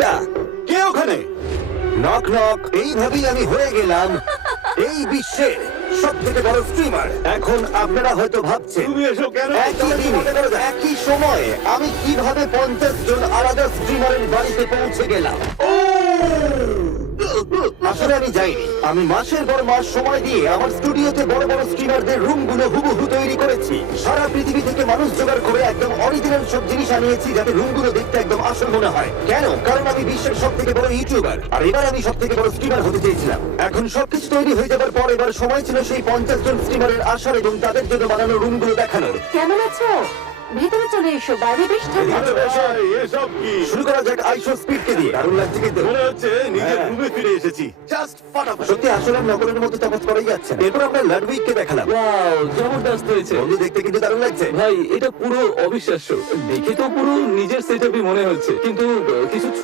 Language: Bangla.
এটা? কে ওখানে? Knock knock. এইভাবেই আমি হয়ে গেলাম এই বিশ্বের সবথেকে বড় স্ট্রিমার। এখন আপনারা হয়তো ভাবছেন তুমি এসব কেন একই দিনে, একই সময়ে আমি কিভাবে 50 জন আলাদা স্ট্রিমারের বাড়িতে পৌঁছে গেলাম। আসলে আমি যাইনি। আমি মাসের পর মাস সময় দিয়ে আমার স্টুডিওতে বড় বড় স্ট্রিমারদের রুমগুলো হুবহু তৈরি করেছি। সারা পৃথিবী থেকে মানুষ জোগাড় করে একদম অরিজিনাল সব জিনিস আনিয়েছি, যাতে রুমগুলো দেখতে একদম আসল মনে হয়। কেন? কারণ আমি বিশ্বের সব থেকে বড় ইউটিউবার, আর এবার আমি সব থেকে বড় স্ট্রিমার হতে চেয়েছিলাম। এখন সবকিছু তৈরি হয়ে যাবার পর এবার সময় ছিল সেই 50 জন স্ট্রিমারের আসার এবং তাদের জন্য বানানো রুমগুলো দেখানোর। কেমন আছো? ভেতরে চলে এসো, বাইরে বেশ ঠান্ডা। আরে ভাই, এসব কি? শুরু করা যাক আইশো স্পিডকে দিয়ে। দারুণ লাগছে কিন্তু। মনে হচ্ছে নিজের হ্যাঁ। রুমে ফিরে এসেছি। জাস্ট ফাটাফাটি। সত্যি আসলে নগরের মতো তফাৎ করাই যাচ্ছে না। এরপর আমরা লাডউইককে দেখালাম। ওয়াও, জবরদস্ত হয়েছে বন্ধু, দেখতে কিন্তু দারুণ লাগছে। ভাই। এটা পুরো অবিশ্বাস্য। দেখে তো পুরো নিজের সেটআপই মনে হচ্ছে, কিন্তু কিছু